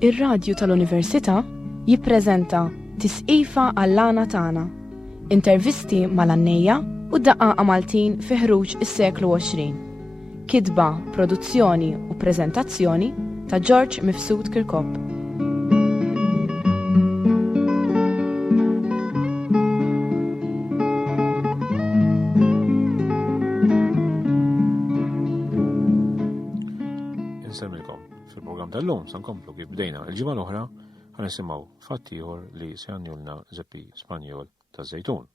Ir-radju tal-Università jippreżenta Tisqifa għall-għana tagħna. Intervisti mal-għannejja u daqqa Maltin fi ħruġ is-seklu 20. Kitba, produzzjoni u preżentazzjoni ta' George Mifsud Kirkop. Insemmilkom fil-programm tal-lum sankomplu kif bdejna il-ġimgħa l-oħra ħanisimgħu fatt ieħor li se jgħannilna Zeppi Spanjol taż-Żejtun.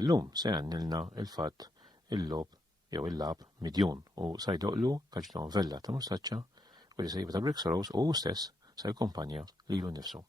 Illum se jgħannilna il-fatt il-lob jew il-lab midjun u se jdoqlu kaġdon vella ta' mustaċċa u li sejba ta' Bricks Rose u stess se jkompanja lilu nnifsu.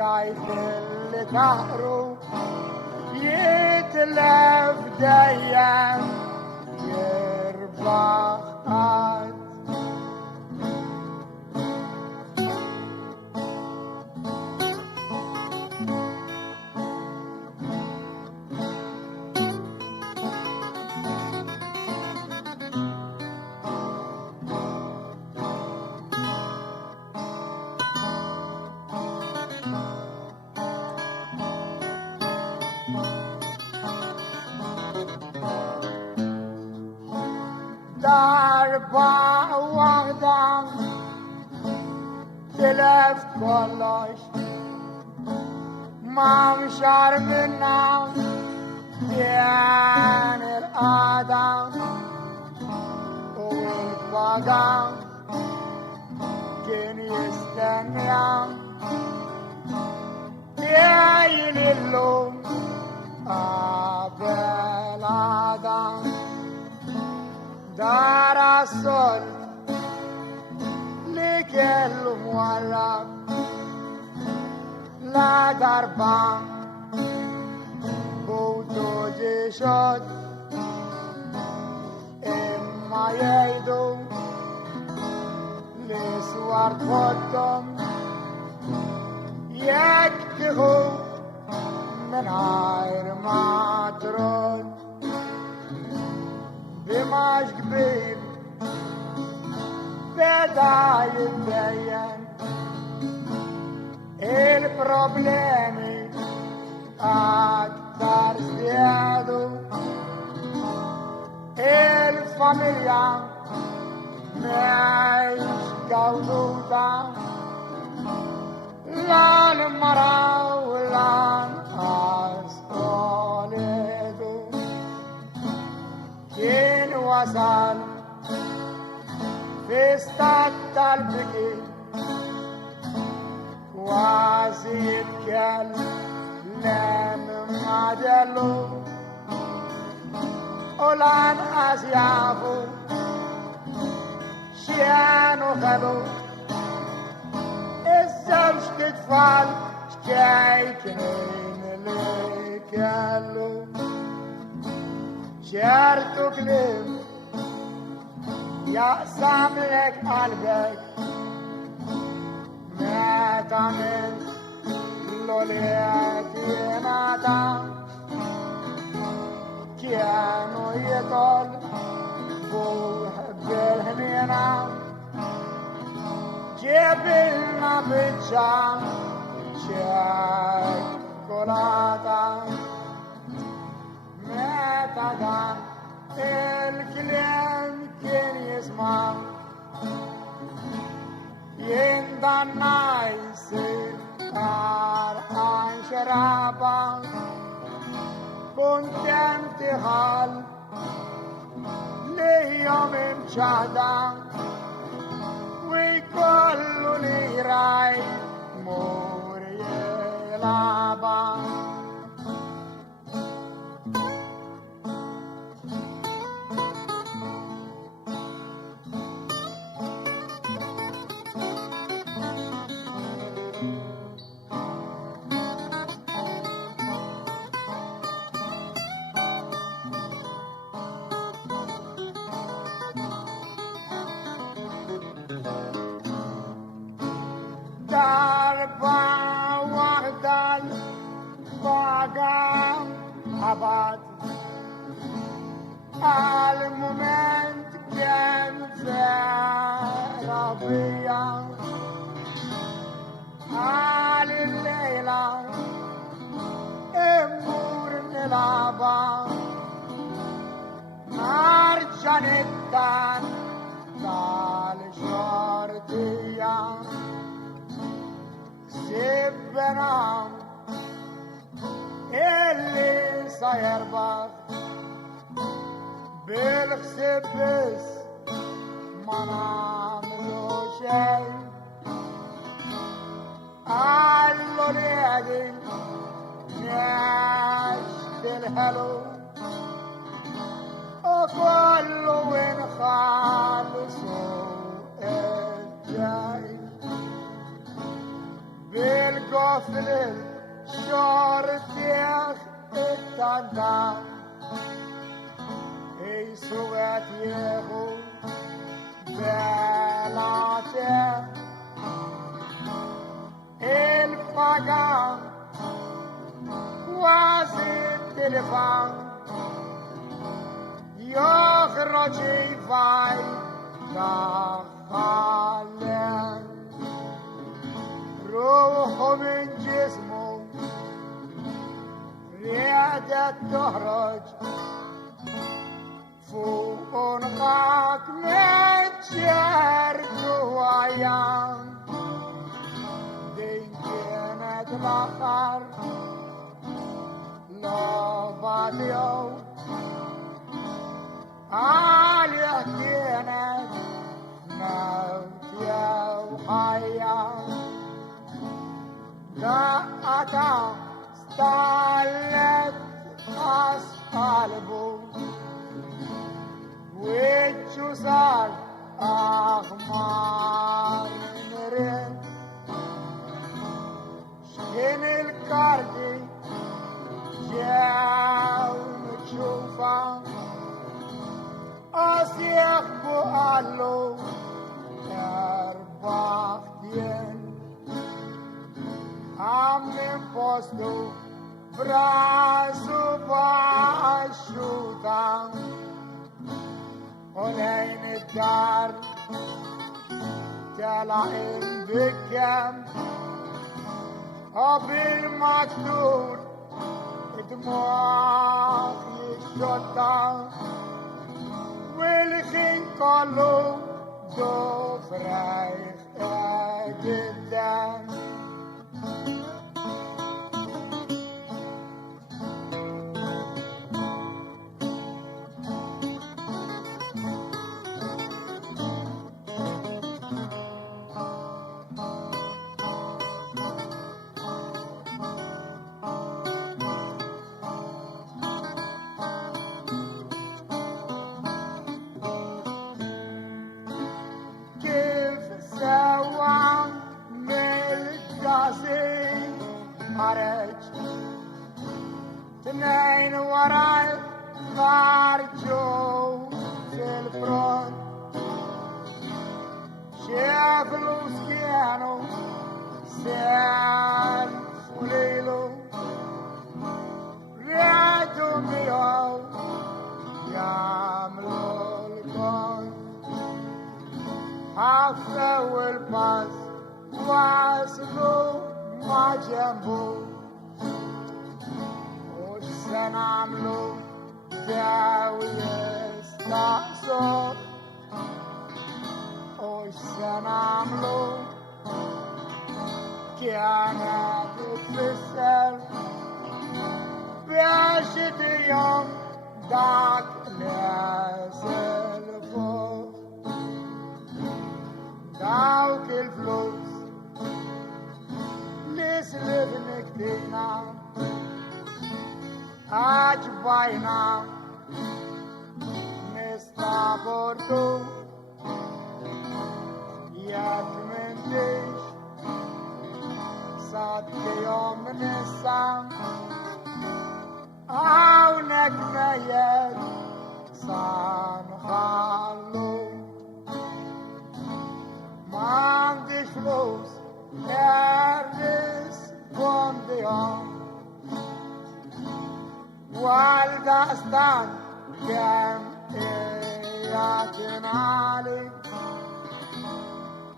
jgħid li taħru يتلف دايم يربح عاد ضربة واحدة تلف كلش ما مشار منا ديان الآدم والبقى كان يستنى دين اللوم قبل آدم دار الصل لكل مورب لا دربا بوتوجي شد اما يدو لسوار قدم يكتغو من غير ما ترد بماش كبير بدا يتبين البروبليمي أكتر زيادو الفاميليا مش جودوتا لا المرا ولا أسطولدو كين وصل في استاد البكي وازيد كلام مادلو أولان أزيافو شيانو خلو الزوج تتفال شكايتين لكالو شارتو كلم يا ساملك قلبك ماتا من لولياتي ماتا كانوا يطل بوحب الهنينا جبلنا بتشام شاكولاتا ماتا دان الكلام كان يسمع يندنا يصير عن شرابا كنت انتقال ليوم شهدا ويكل لي راي موري لابا بعد المومنت كان ربيع على الليلة امور نلعبا مرجان التان طال شرطية سبنا اللي صاير بعض بالخسبس ما نعملو شي قالوا لي ادي نعشت الهلو وكله وين خالصوا الجاي بالقفل شورت ياخ tanta e suet yehu belate il pagan quasi telefon يخرج يفاي دخلن روحه من جسمه ريادة تخرج فوق نقاك من جرد وعيان دين كانت الآخر لا بعد يوم عالية كانت موت يا وحياة دقتا استعلت قلبه وجهه صار أحمر نرد شكن الكاردي جاو نشوفه أسيخ بقاله أربع دين عم بوستو براسو باشوتا ولين الدار تلاقين بكم وبالمكتور دموع يشوتا والخين كله ضوف رايح جدا تنين وراي خارجو في الفرون شاف الوسكيانو سالف وليلو ريتو ميو يعملوا الكون حفوا الباس واصلوا ما جنبو سنعملو زاوية استعصر وش سنعملو كانت تفسر بعشت يوم داك نازل فوق داوك الفلوس لسلف نكتينا عجباينا نستعبردو يتمنتش صدق يوم نسام عونك ميت سنخلو ما عنديش فلوس ارس بونديون والدستان كم إياكن عليك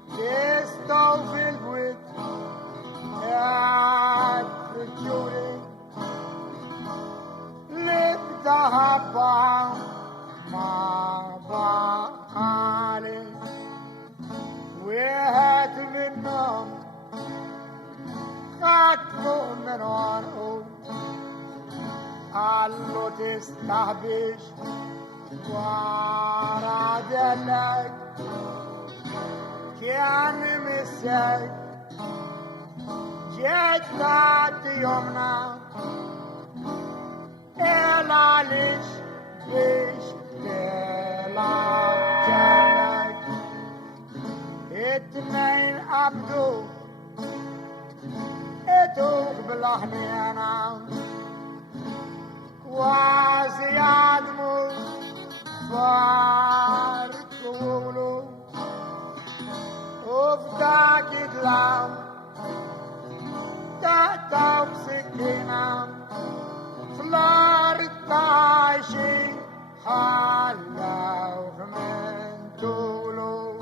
تستو في البيت قاعد في الجوري لبتهبع ما بعالي وهات منهم خطفوا من عنقه قالوا تستهبش واراد لك كان مسك جيت بعد يومنا العليش بيش تلعب جنك اتنين عبدو اتوك بالحنينة وزياد مفارقولو وفداك يدلام تأتى بسكينة فلار الطاشي حلا وغمن طولو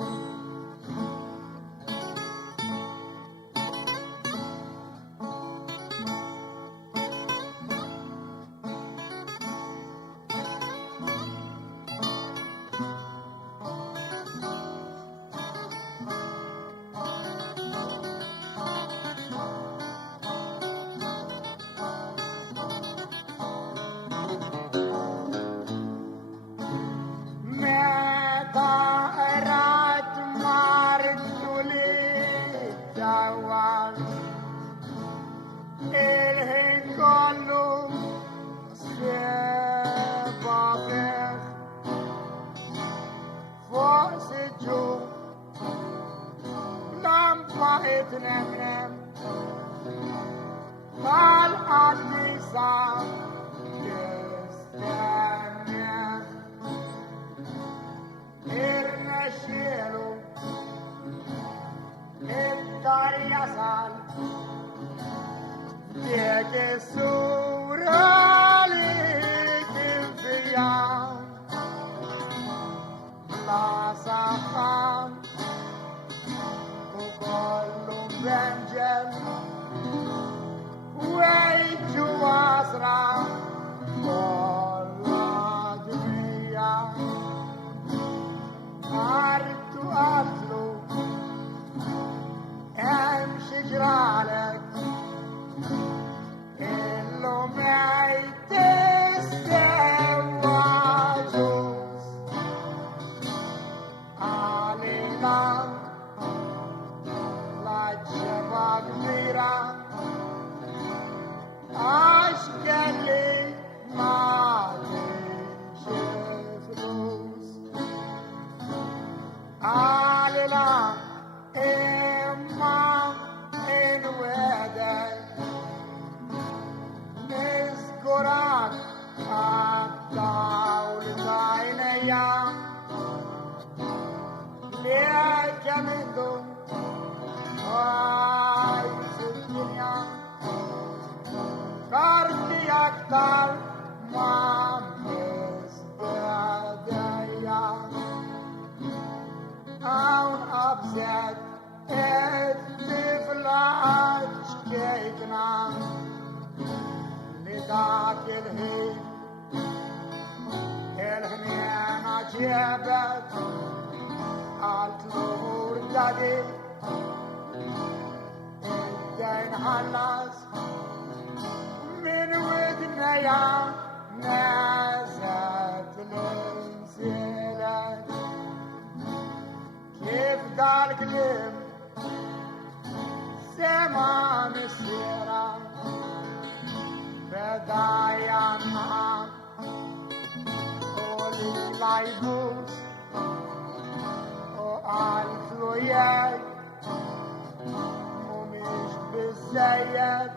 نمرم قال عزيزا يستنى إرنشيلو الدار يسال ديك السورة لك الفيام لا سخام Vengeance, way to Asra, Oladria, Artu Atlu, Em Shigralek, Illuminated Sewajos, Alilam. Mira, aşkeli malişefruz, alila imam inwede, nizgorak abdavltayneya, liyekemindum. Karti aktar mames bedaya Aun abzet et tiflat shkeikna Nidak il-hib il-ħniena ġebet Għal-tlur dadi Id-dejn ħallas Min widneja nezet l-insilet Kif dal-klim sema missira Bedajja nħam U li lajbus U għal-tlu jgħid Mumiex bizzejjed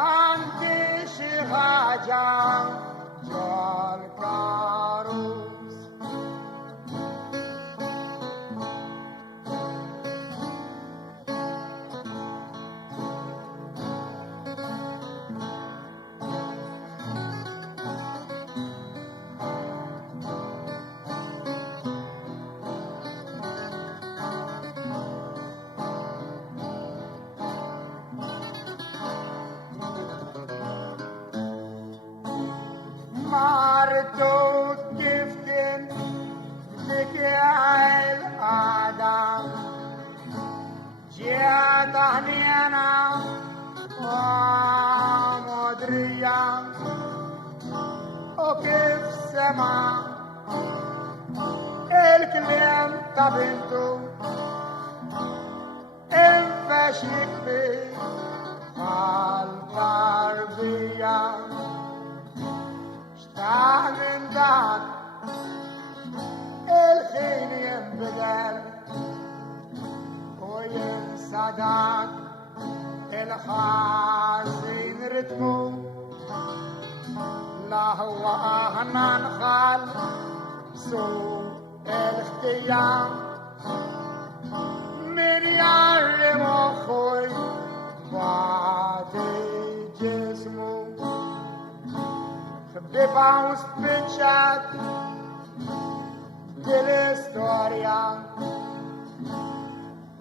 Għandi xi ħaġa ġol-karus Martu kiftin dikjajl Adam Ġiet aħniena modrija U kif sema il-kliem ta' bintu Infex jikbi għal-tarbija Min dak il-ħin jinbidel U jinsa dak il-ħażin ritmu لهواه ننخل سوء الاختيار من يعلم أخوي بعد جسمه بيبقى وسبتشات دي الهستوريا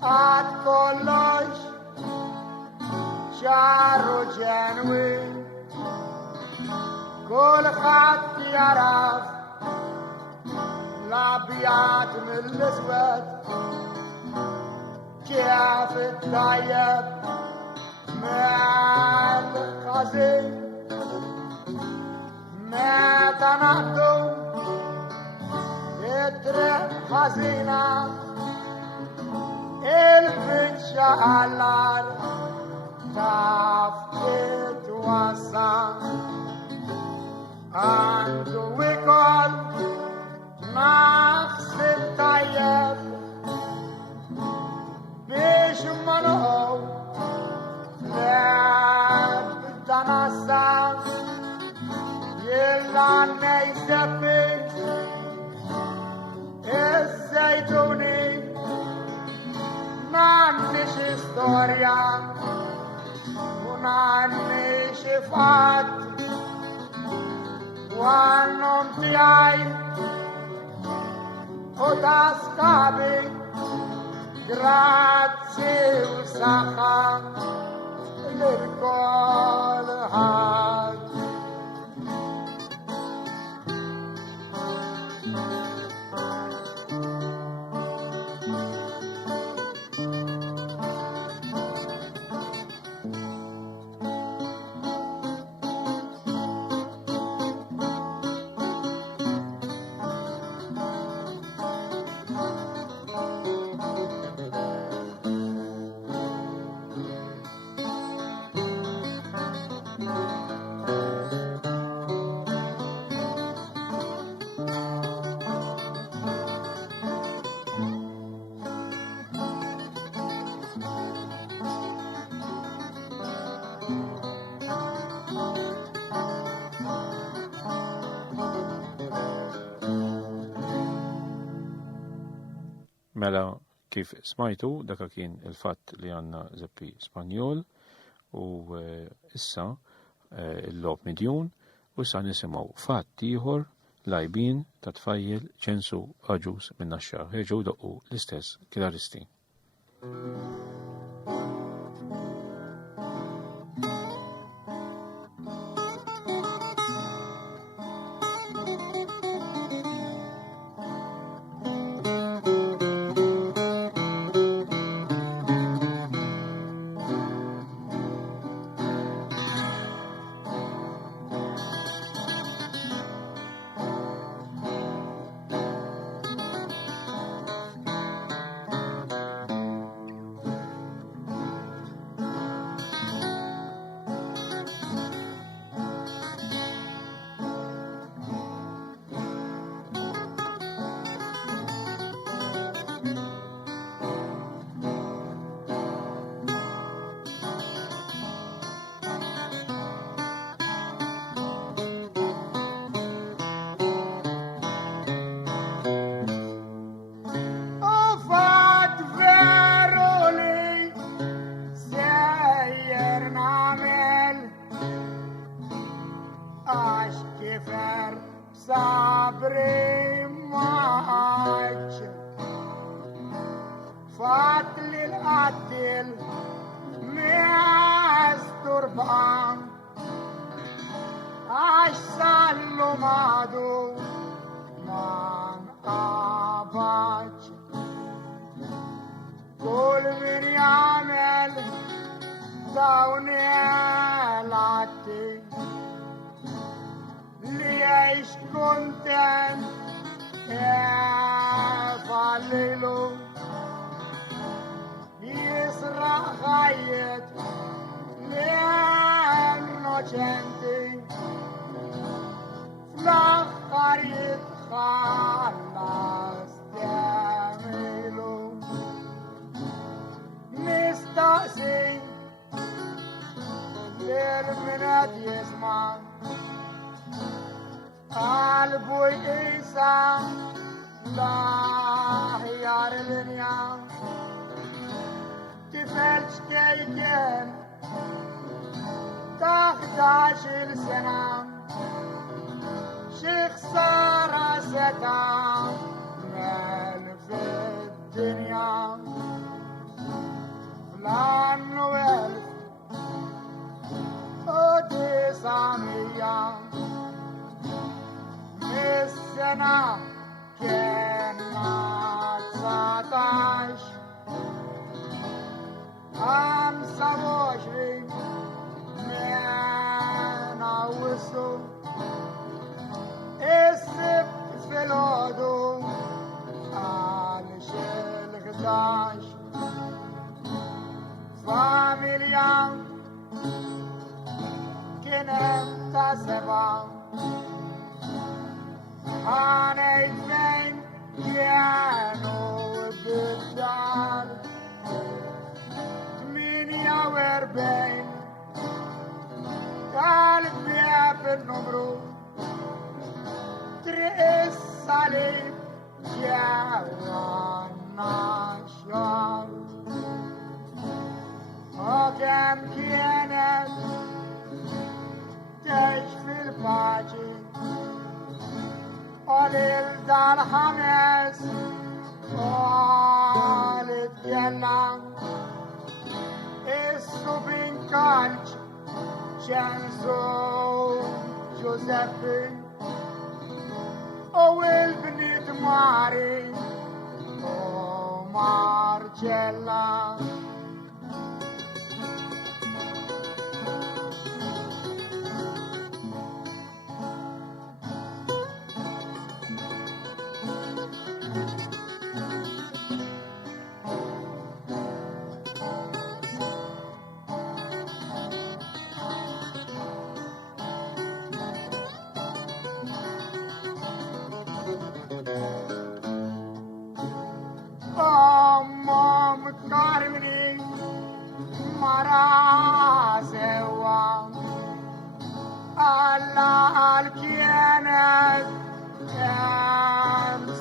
ad colloș شعره جنوي كل خط يعرف الأبيض من الأسود كيف الطيب مع الخزين ما تنقضوا يترك خزينة البن شعلار تفكت وصا عنده وكل نفس الطيب بيش منو لعب تنسى يلا نيزبي الزيتوني نعنش استوريا ونعنش فات وانم تياي وتاسكابي grazie وسخا للكل هاد Mela kif smajtu daka kien il-fatt li għanna zeppi Spanjol u issa il-lob midjun u issa nisimaw fatt ieħor lajbin ta' tfajjel ċensu aġus minn naxxar ħeġu daqqu l-istess kilaristi. صبري معاك فاتل القتل مستربان عشان له مادو من قاباك كل من يعمل دوني لاتي ليش كنتن فالليلو يسرع غايت لأنه جنتي فلاخر يتخلص تعملو نستأذي للمناد يسمع قلبي إيسا لا هيار الدنيا تفلش كيكين تاخداش السنة شيخ صار ستا من في الدنيا فلان والف وتسعمية السنة كنا 19 25 من أوسط السبت في الهدوء على شيل 11 فاميليا كنا 7 هاني فين كانوا بالدار 48 قلبي بالنمرو ترقص الصليب يا النشار وكم كانت تشفي الباجي قليل دار حماس قالت يلا السوبين كالج شانزو جوزيفي او البنت ماري او مارجيلا Carmini Marasewa Allah al-Kienet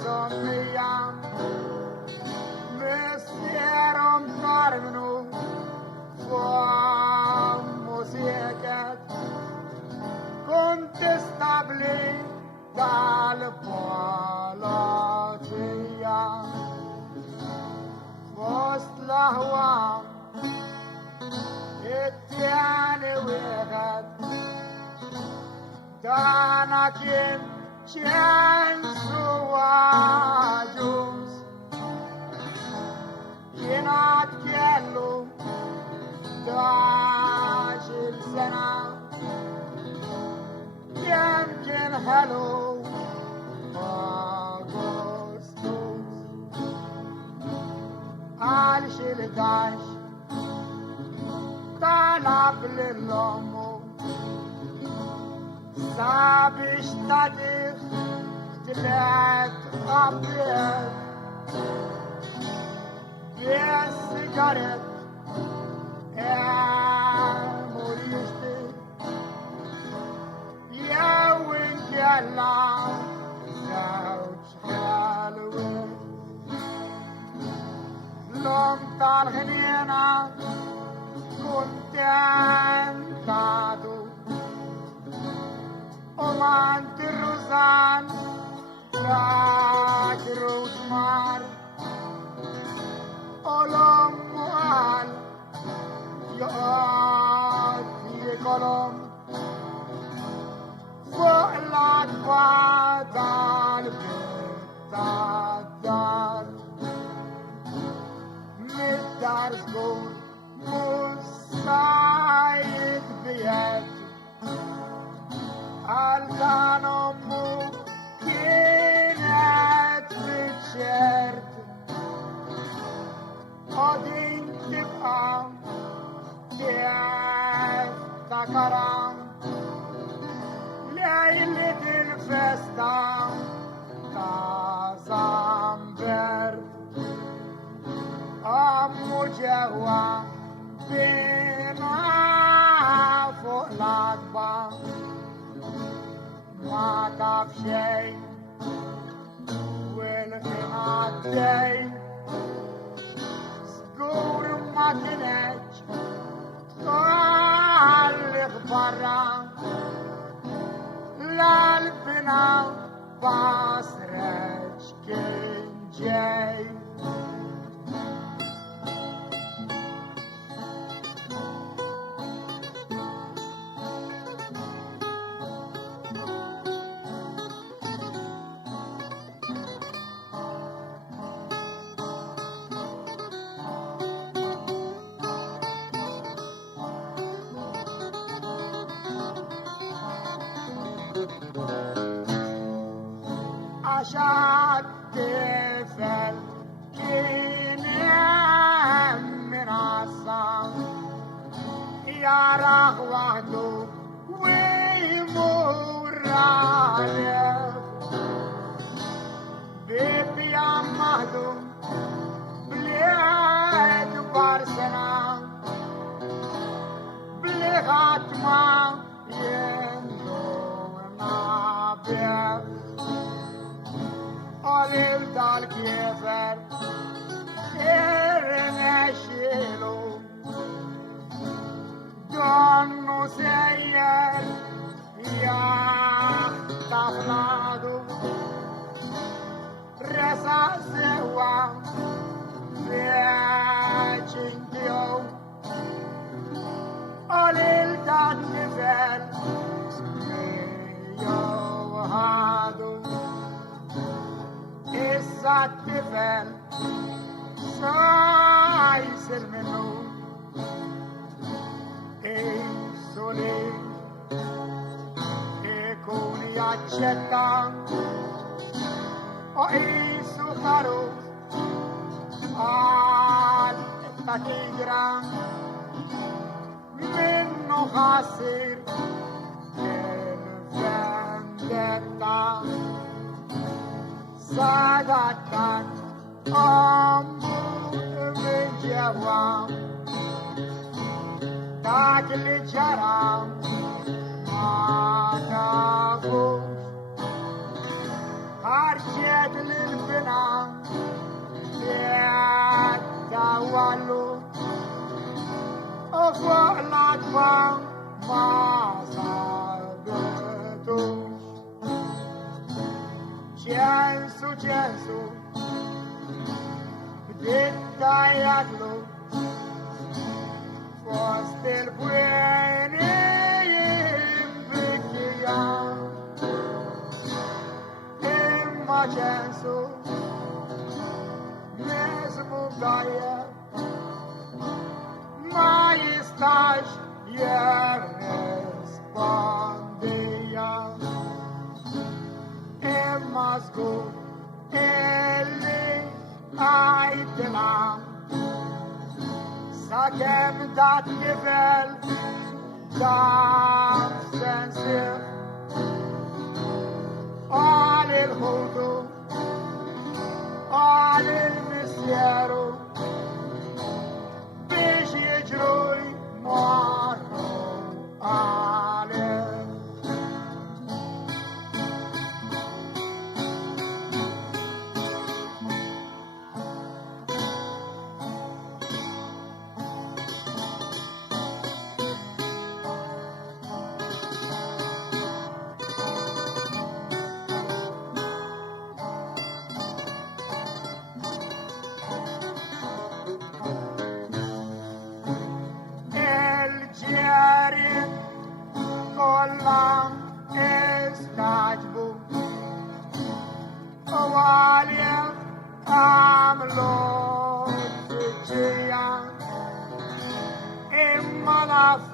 Somiyam Mysterium Carminu Fuam Musiket Contestabli dal-Palatia وسط الهوى التاني وغد دانا كين كان سواجوز كينات كيلو 11 سنة يمكن هلو على شلتاش طلب للأمو سابش تدخ تلات أبيض يا سيجارت يا مريشتي يا وينك يلا زوج حلوين لوم طالغنينا كنت انتادو وما انت الرزان راجر وجمار ولوم وقال يقعد في كلام فوق الأدوات على البيت الدار دار سكون مساعد بيد الكان أمو كانت بتشرت قدين تبقى تفتكران ليلة الفستان كازامبر أمو جوا بينا فوق الأطباق ما طاب شيء والغنى عالدين سكور ما كنتش تعلق برا لا البنا باسرج كن جاي عشان تفل كينام من عصام يعرق وحده ويمر عليه بيبي عم مهدوم بلاد بارسنا بلغات ما يندو نابيه Alil dal kiefer Nescielo Donno seier Ja taflado Resa sewa Vecindio Alil dal kiefer Meio hado الطفل سايسر منه اي سولي يكون يعجتا o اي سخرو التكيرا منه خاسر الفندتا Sadatan ambu menjawab tak jarang mataku harjet lil benang ya tawalu ofalat bang masa betul Censo Bedetta iadlo Foste il buene invecchia Emma Censo Mesmo gaia Mai estás e respondia Masgo ele aitela Sagem dat gevel dam sensiv All il hodo All il misiero Begi e gioi morro Ale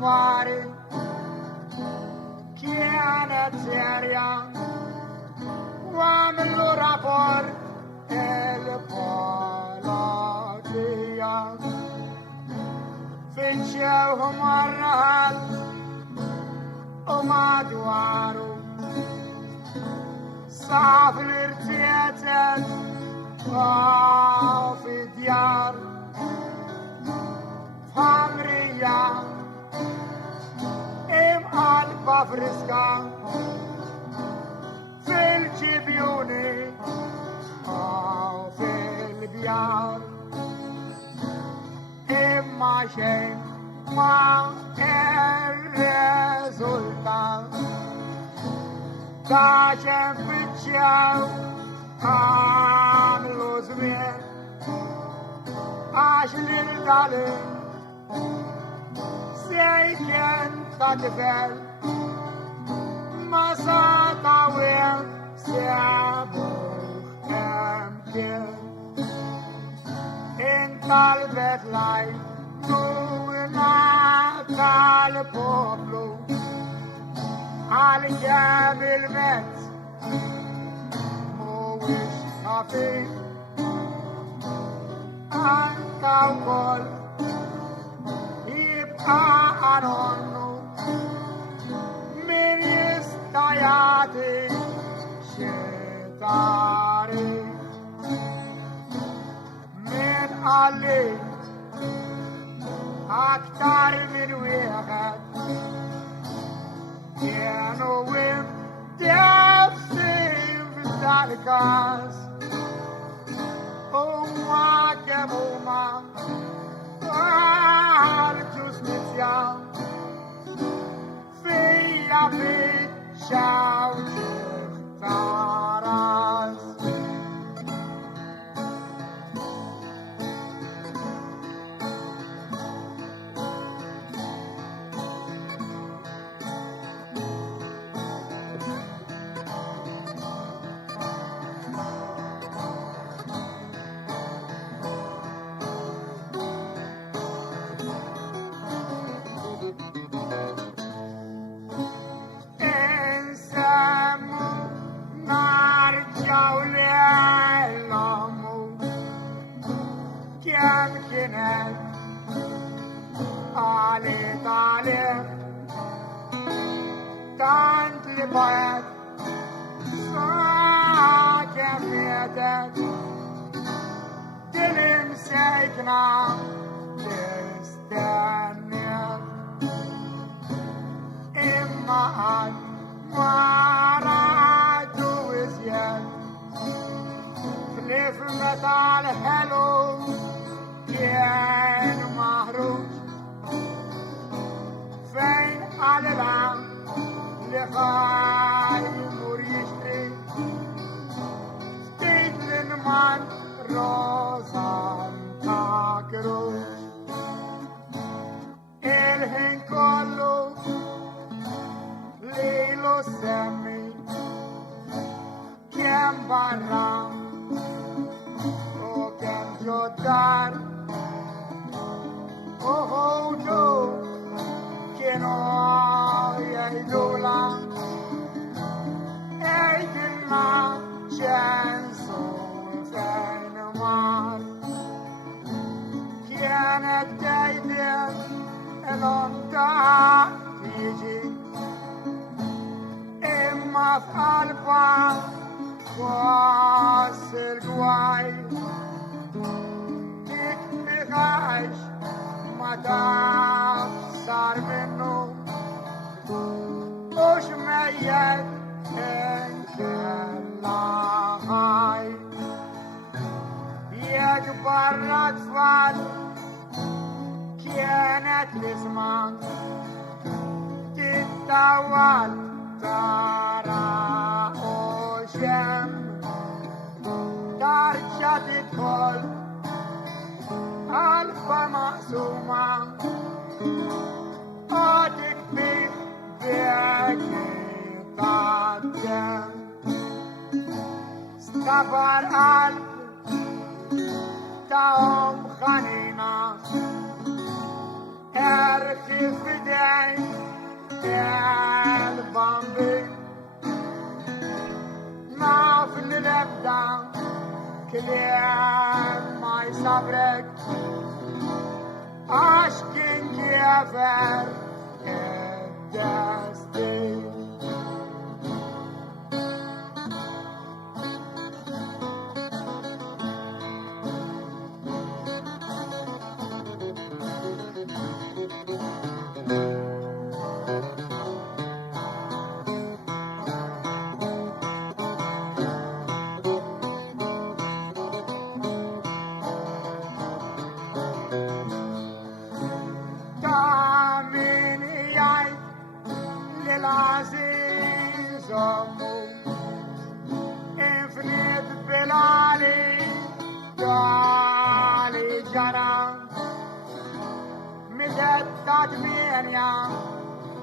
fare كانت سارية وعمل له رابور البولادية فيتشوهم الرهل وما دوارو صاف الارتياتات وفي ديار فامرية ام البا فرسكا aħjar imma xejn ma ir-reżultat ta' ċem fiċċjaw għamlu żmien għax l-dalim sejken ta' tifel ma sa' wien sebuħ kien intalbet laj nuna tal-poplu għal-kem il-mezz mhuwiex kafin anka wkoll jibqa' għanonnu min jista' jagħti xi tarif min għalli aktar min wieħed kienu imdefsin f'dal-każ huma kemm huma għall-ġustizzja fija biċċaw taras. Tant li bajat sa' kem mietet dilim sejkna tistenniet imma għad maradu iżjed flif meta l-ħelu kien maħruġ fejn għal-lam li ħajmur jixtri ftit l-inman rozan ta' kruġ il-ħin kollu li lu semmi kem barra u kem ġoddar uħudu kienu jgħidula ejdilna ċensu fejn mar kienet tgħidil l-onda tiġi imma f'qalba kwas il-gwaj dik miħax ma taf sar minnu u xmejjed inkella ħaj jekk barra tfal kienet l-isma' tittawal tara u xem tarġa tidħol għalfa maqsuma u tikbih b'jekk taddem stabar qalb ta' ħanina erħi f'idejn il-bambin naf li l-ebda kliem ma jsabrek għax kien kiefer id-destin. ستة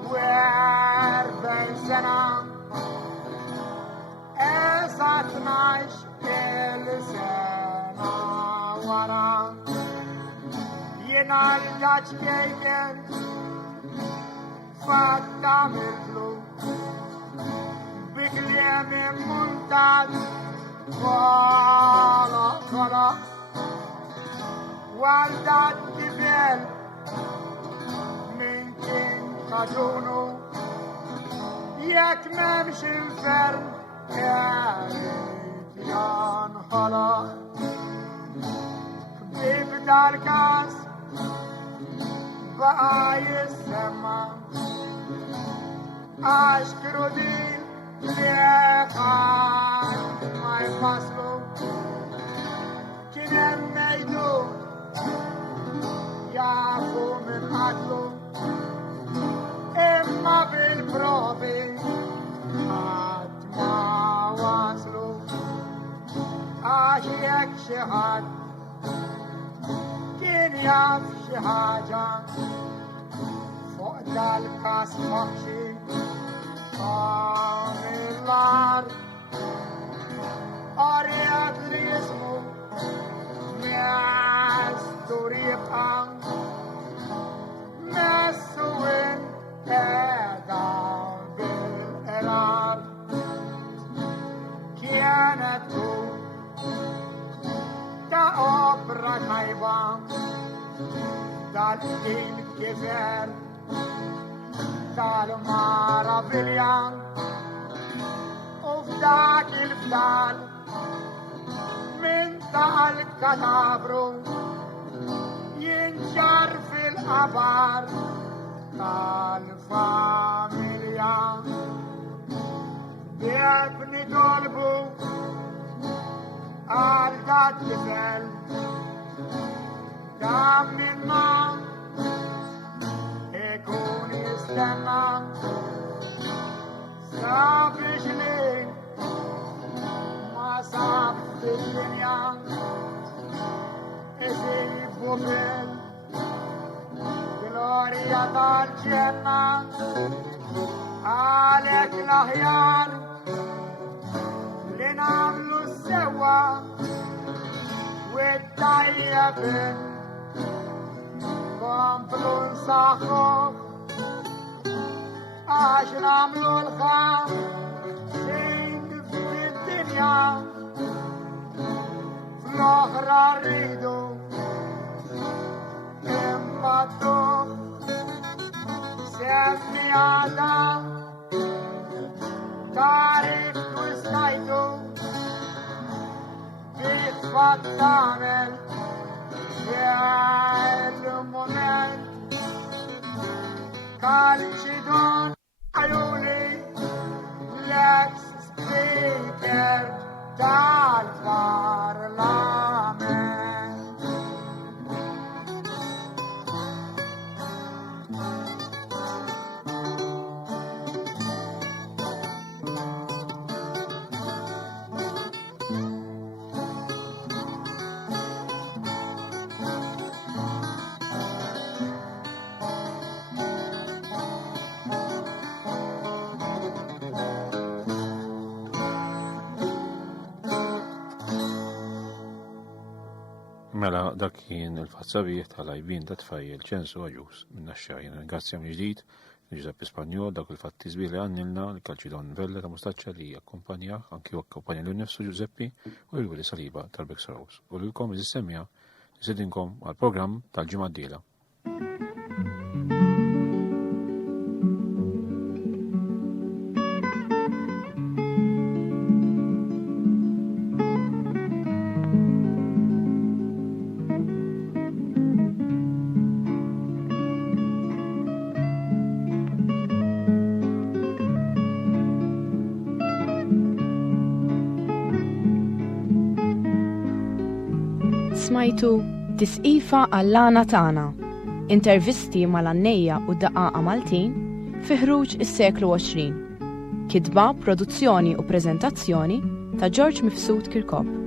48 سنة إذا 12 سنة ورا ينالجاج كيكن فتا مثلو بكلام منتج خلا والدات كبير من كين خجونو يكممش الفرن يا ريتيان خلا بيبدأ الكاس بقى يسمع أشكرو دين ليخان ما يفصلوا كنن ميدو يعفو من عدلو إما بالبروفي حد ما واصلوا أشيك شهاد كن يعف شهاجة فوق الكاس مخشي Amilar Ariad Rismo Miasturipan Mesuin Edan Bil Elar Kianetu Da Opera Taiwan Dal Il Kiver tal-maraviljan u f'dak il-fdal minn tal-kadavru jinġar fil-qabar tal-familja bieb nitolbu għal dat tifel dam minna ikun jistenna sabiex li ma sab fid-dinja isibu fil-glorja tal-ġenna għalek l-aħjar li namlu sewa u t-tajjebin komplu nsaħħu għax namlu l-ħam xejn fid-dinja fl-oħra rridu imma tuħ semmi għada tarif tu stajtu bitfat tamel il-moment kalċidon għajuli l-ex-speaker tal-parlament. Mela dak kien il-fazzabiet tal-għajbin ta' tfajjel ċensu għaġus minna x-xajja. Ringrazzja mill-ġdid Giuseppe Spanjol dak il-fatti żbieħ li għannilna l-Kalċidon Vella ta' Mustaċċa li akkompanjah anki akkompanja lil nifsu Giuseppe u l-Willi Saliba tal-Bex Rose. U lilkom iż-semmija nisidinkom għal-programm tal-ġimgħa d-dieħla. Smajtu Tisqifa għall-Lana Tana, intervisti mal-Annejja u d-Daqaqa Maltin fi ħruġ is-seklu 20. Kitba, produzzjoni u preżentazzjoni ta' George Mifsud Kirkop.